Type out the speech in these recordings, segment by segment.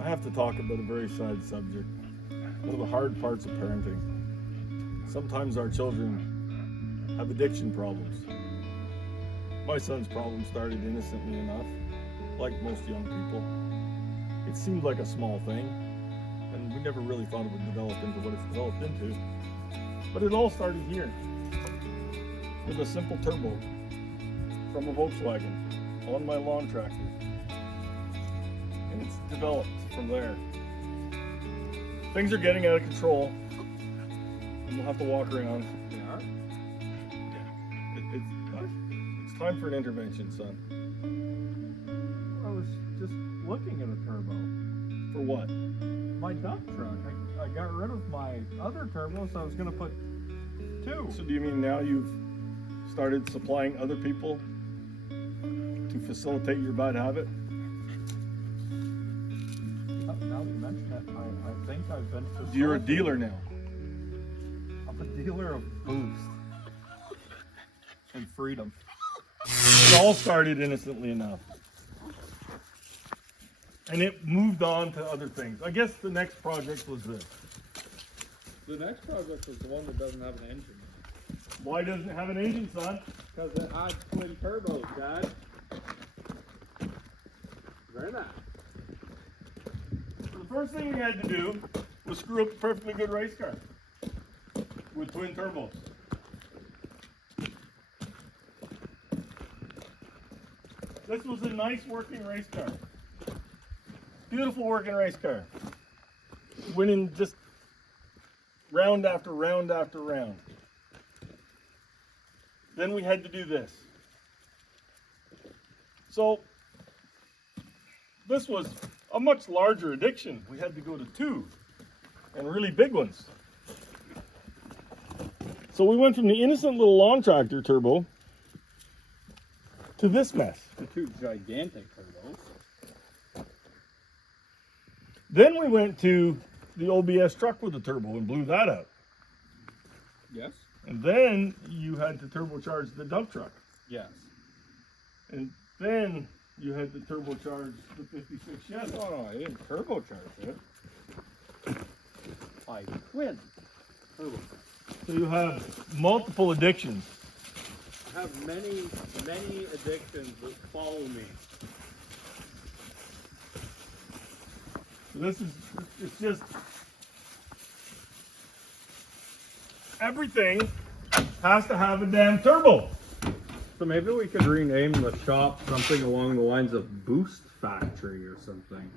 I have to talk about a very sad subject. One of the hard parts of parenting. Sometimes our children have addiction problems. My son's problem started innocently enough, like most young people. It seemed like a small thing, and we never really thought it would develop into what it's developed into. But it all started here, with a simple turbo from a Volkswagen on my lawn tractor. And it's developed from there. Things are getting out of control, and we'll have to walk around. They are? It's time for an intervention, son. I was just looking at a turbo. For what? My dump truck. I got rid of my other turbo, so I was going to put two. So do you mean now you've started supplying other people to facilitate your bad habit? Now that you mention it, I think I've been... You're a dealer now. I'm a dealer of boost and freedom. It all started innocently enough. And it moved on to other things. I guess the next project was this. The next project was the one that doesn't have an engine. Why doesn't it have an engine, son? Because it had twin turbos, Dad. Very nice. The first thing we had to do was screw up a perfectly good race car with twin turbos. This was a nice working race car. Beautiful working race car. Went in just round after round after round. Then we had to do this. So this was a much larger addiction. We had to go to two, and really big ones. So we went from the innocent little lawn tractor turbo to this mess. The two gigantic turbos. Then we went to the OBS truck with the turbo and blew that out. Yes? And then you had to turbocharge the dump truck. Yes. And then you had to turbocharge the 56 Chevy. Oh no, I didn't turbocharge it. I twin turbo. So you have multiple addictions. I have many addictions that follow me. So this is, it's just, everything has to have a damn turbo. So maybe we could rename the shop something along the lines of Boost Factory or something.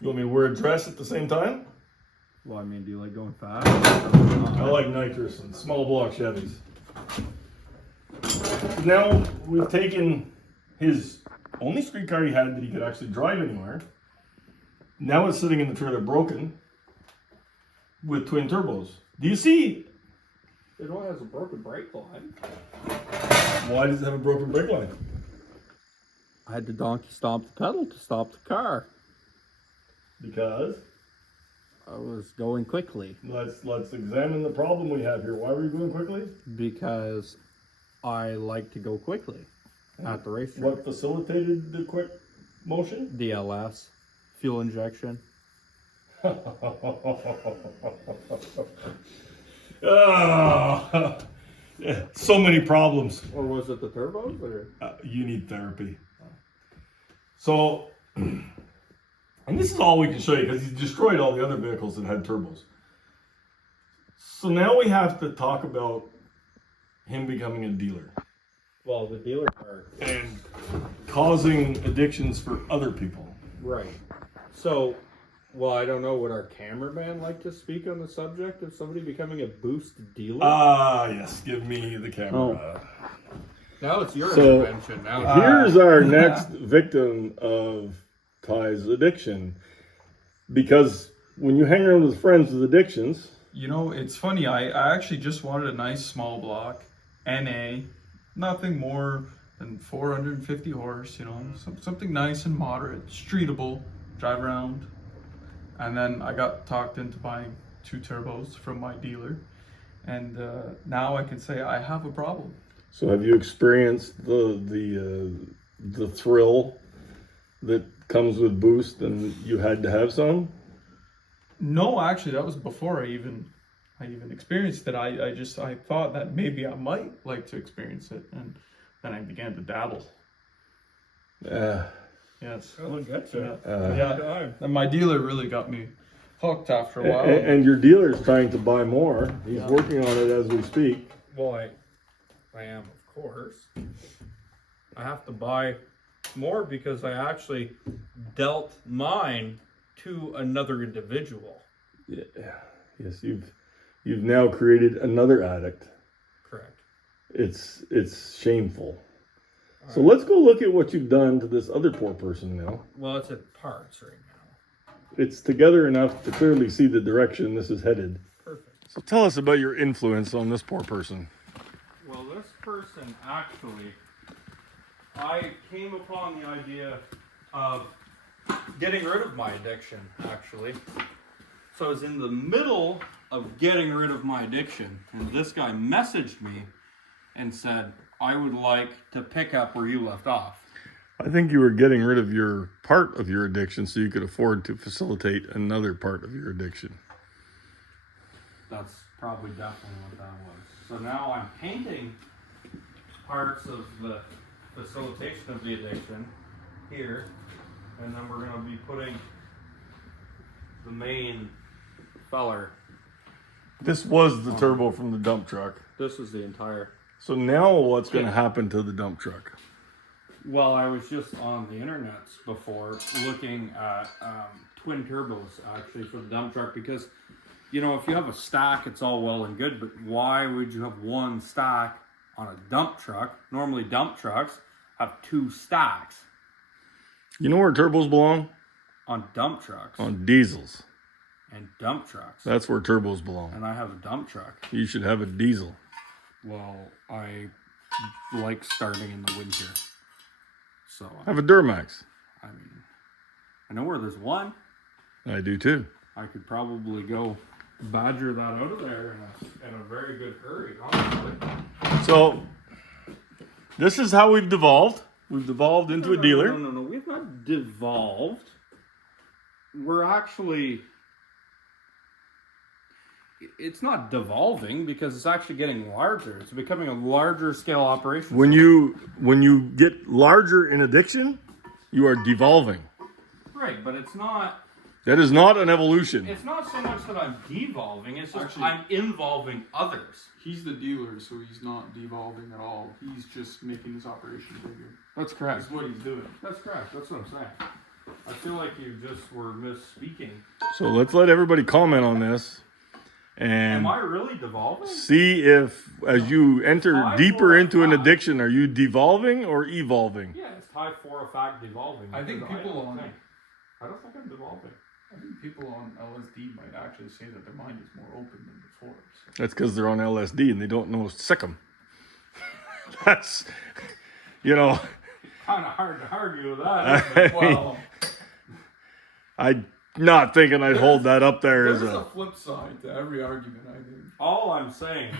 You want me to wear a dress at the same time? Well, I mean, do you like going fast? I like nitrous and small block Chevys. Now we've taken his only street car he had that he could actually drive anywhere. Now it's sitting in the trailer broken with twin turbos. Do you see? It only has a broken brake line. Why does it have a broken brake line? I had to donkey stomp the pedal to stop the car. Because I was going quickly. let's examine the problem we have here. Why were you going quickly? Because I like to go quickly at the racetrack. What facilitated the quick motion? DLS, fuel injection. Ah, yeah, so many problems. Or was it the turbos? Or? You need therapy. So, and this is all we can show you because he's destroyed all the other vehicles that had turbos. So now we have to talk about him becoming a dealer Well, the dealer part. and causing addictions for other people. Right. So, well, I don't know, would our cameraman like to speak on the subject of somebody becoming a Boost dealer? Ah, yes, give me the camera. Now it's your So, intervention. Now Here's our next victim of Ty's addiction. Because when you hang around with friends with addictions, You know, it's funny, I actually just wanted a nice small block, NA, nothing more than 450 horse, you know, something nice and moderate, streetable, drive around. And then I got talked into buying 2 turbos from my dealer. And now I can say I have a problem. so have you experienced the thrill that comes with Boost and you had to have some? No, actually, that was before I even experienced it. I thought that maybe I might like to experience it, and then I began to dabble. Yes. Well, gotcha. Yeah. And my dealer really got me hooked after a while. And your dealer's trying to buy more. He's Yeah. working on it as we speak. Well, I am, of course. I have to buy more because I actually dealt mine to another individual. Yeah. Yes, you've now created another addict. Correct. It's shameful. So let's go look at what you've done to this other poor person now. Well, it's at parts right now. It's together enough to clearly see the direction this is headed. Perfect. So tell us about your influence on this poor person. Well, this person actually, I came upon the idea of getting rid of my addiction, actually. So I was in the middle of getting rid of my addiction, and this guy messaged me and said, I would like to pick up where you left off. I think you were getting rid of your part of your addiction so you could afford to facilitate another part of your addiction. That's probably definitely what that was. So now I'm painting parts of the facilitation of the addiction here, and then we're going to be putting the main feller. This was the turbo from the dump truck. This is the entire. So now what's going to happen to the dump truck? Well, I was just on the internet before looking at twin turbos actually for the dump truck because, you know, if you have a stack, it's all well and good, but why would you have one stack on a dump truck? Normally dump trucks have two stacks. You know where turbos belong? On dump trucks. On diesels. And dump trucks. That's where turbos belong. And I have a dump truck. You should have a diesel. Well, I like starting in the winter. So, Have a Duramax. I mean, I know where there's one. I do too. I could probably go badger that out of there in a very good hurry, honestly. So, this is how we've devolved. We've devolved into a dealer. No. We've not devolved. We're actually... It's not devolving because it's actually getting larger. It's becoming a larger scale operation. When you get larger in addiction, you are devolving. Right, but it's not... That is not an evolution. It's not so much that I'm devolving, it's just Actually- I'm involving others. He's the dealer, so he's not devolving at all. He's just making his operation bigger. That's correct. That's what he's doing. That's correct. That's what I'm saying. I feel like you just were misspeaking. So let's let everybody comment on this and Am I really devolving? see if, as you enter Five, deeper four, into an five. addiction, are you devolving or evolving? Yeah, it's high for a fact devolving. I think because people on- I don't think I'm devolving. I think people on LSD might actually say that their mind is more open than before. So. That's because they're on LSD and they don't know Sikkim. That's, you know, Kind of hard to argue with that. Isn't it? Well, I'm not thinking I'd hold that up there as there's a... a flip side to every argument, I think. All I'm saying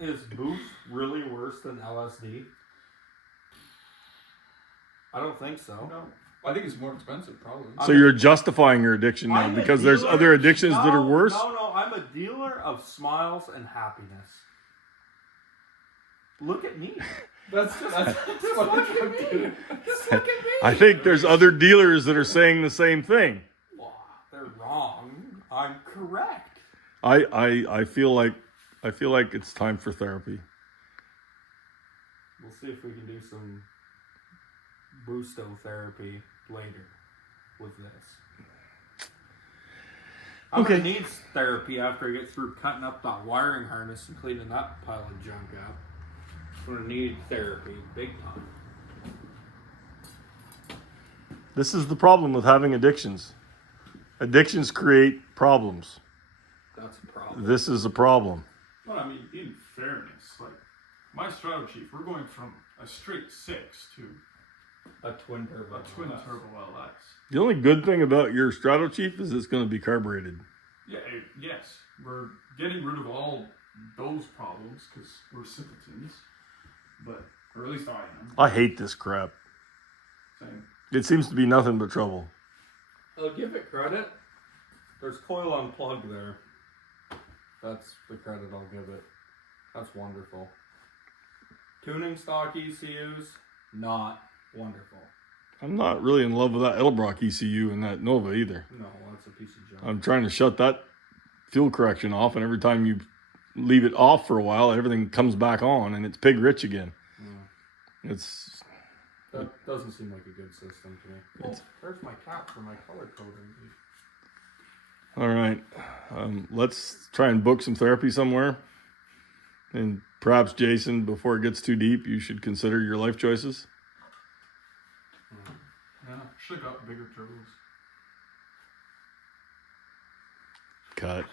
is Boost really worse than LSD? I don't think so. No, I think it's more expensive, probably. So you're justifying your addiction now I'm a because there's dealer- other addictions that are No, worse? No, I'm a dealer of smiles and happiness. Look at me. That's Just look at me. Just look at me. I think there's other dealers that are saying the same thing. Well, they're wrong. I'm correct. I feel like it's time for therapy. We'll see if we can do some Boosto therapy later with this. I'm Okay. gonna need therapy after I get through cutting up that wiring harness and cleaning that pile of junk up. I'm gonna need therapy, big time. This is the problem with having addictions. Addictions create problems. That's a problem. This is a problem. But I mean, in fairness, like my Strato Chief, we're going from a straight 6 to A twin turbo. a twin turbo LS. The only good thing about your Strato Chief is it's going to be carbureted. Yeah, yes, we're getting rid of all those problems because we're simpletons. But, or at least I am. I hate this crap. Same. It seems to be nothing but trouble. I'll give it credit. There's coil unplugged there. That's the credit I'll give it. That's wonderful. Tuning stock ECUs, not wonderful. I'm not really in love with that Edelbrock ECU and that Nova either. No, that's a piece of junk. I'm trying to shut that fuel correction off, and every time you leave it off for a while, everything comes back on, and it's pig rich again. Yeah. It's That doesn't seem like a good system to me. Oh, there's my cap for my color coding. all right. Let's try and book some therapy somewhere. And perhaps, Jason, before it gets too deep, you should consider your life choices. Yeah, should have got bigger turbos. Cut.